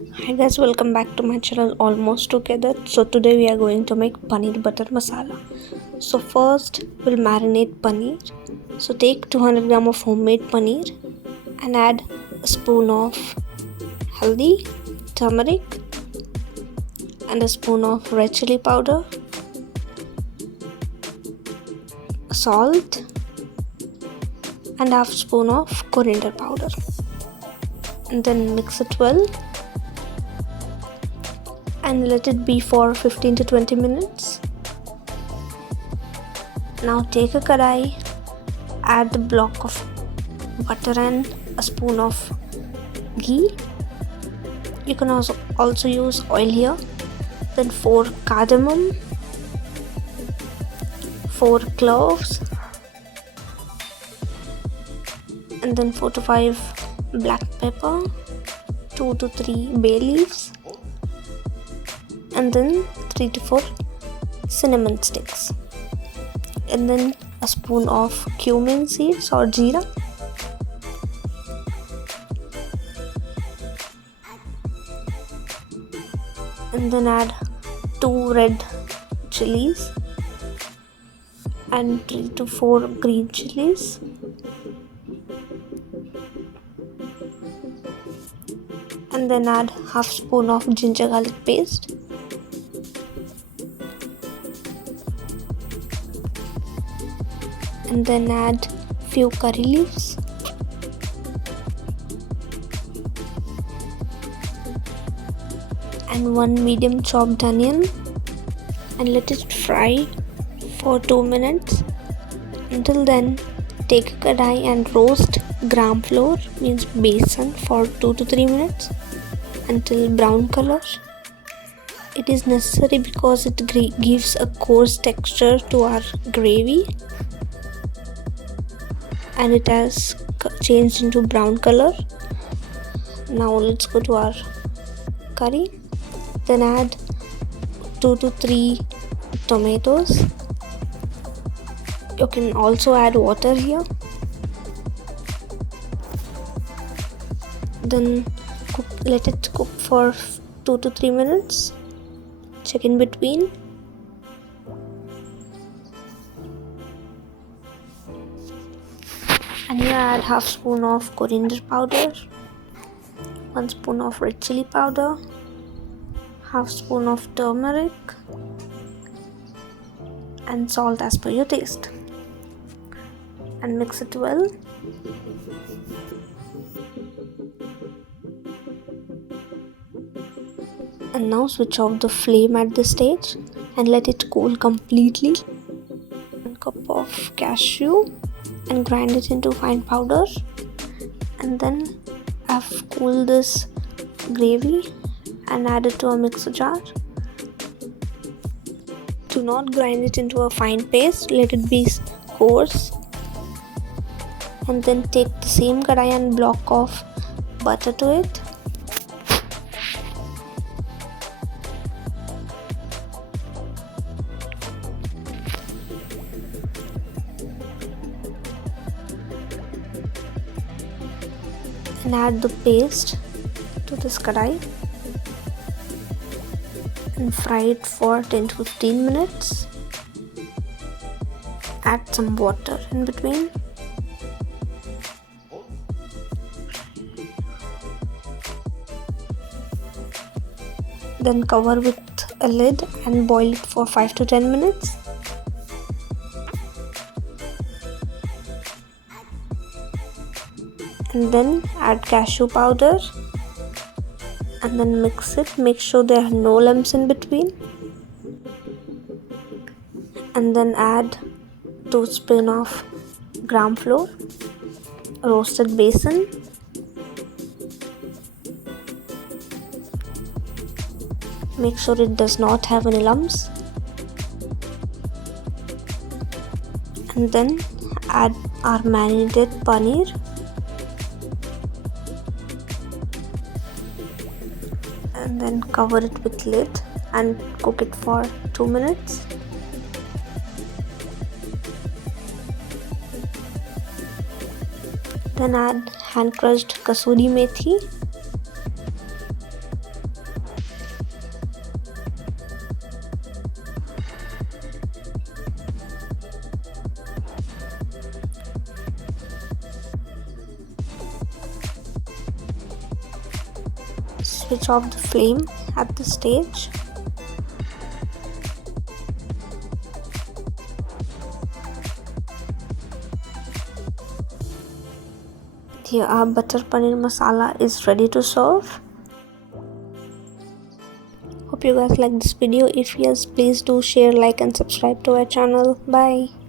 Hi guys, welcome back to my channel Almost Together. So today we are going to make paneer butter masala. So first we'll marinate paneer. So take 200 gram of homemade paneer and add a spoon of haldi, turmeric and a spoon of red chili powder, salt and half spoon of coriander powder, and then mix it well and let it be for 15 to 20 minutes. Now take a kadai, add the block of butter and a spoon of ghee. You can also use oil here. Then 4 cardamom, 4 cloves, and then 4 to 5 black pepper, 2 to 3 bay leaves, and then 3 to 4 cinnamon sticks, and then a spoon of cumin seeds or jeera, and then add 2 red chilies and 3 to 4 green chilies, and then add half spoon of ginger garlic paste, and then add few curry leaves, and 1 medium chopped onion, and let it fry for 2 minutes. Until then, take a kadai and roast gram flour, means besan, for 2 to 3 minutes until brown color. It is necessary because it gives a coarse texture to our gravy, and it has changed into brown color. Now let's go to our curry. Then add 2 to 3 tomatoes. You can also add water here. Then let it cook for 2 to 3 minutes. Check in between. And here add half spoon of coriander powder, 1 spoon of red chili powder, half spoon of turmeric, and salt as per your taste, and mix it well. And now switch off the flame at this stage and let it cool completely. 1 cup of cashew and grind it into fine powder, and then I've cooled this gravy and add it to a mixer jar. Do not grind it into a fine paste, let it be coarse. And then take the same kadai and block of butter to it. And add the paste to this kadai and fry it for 10 to 15 minutes. Add some water in between. Then cover with a lid and boil it for 5 to 10 minutes. And then add cashew powder and then mix it. Make sure there are no lumps in between. And then add 2 spoons of gram flour, roasted besan, make sure it does not have any lumps, and then add our marinated paneer, and then cover it with lid and cook it for 2 minutes. Then add hand crushed kasuri methi switch off the flame at this stage. Here our butter paneer masala is ready to serve. Hope you guys like this video. If yes, please do share, like and subscribe to our channel. Bye.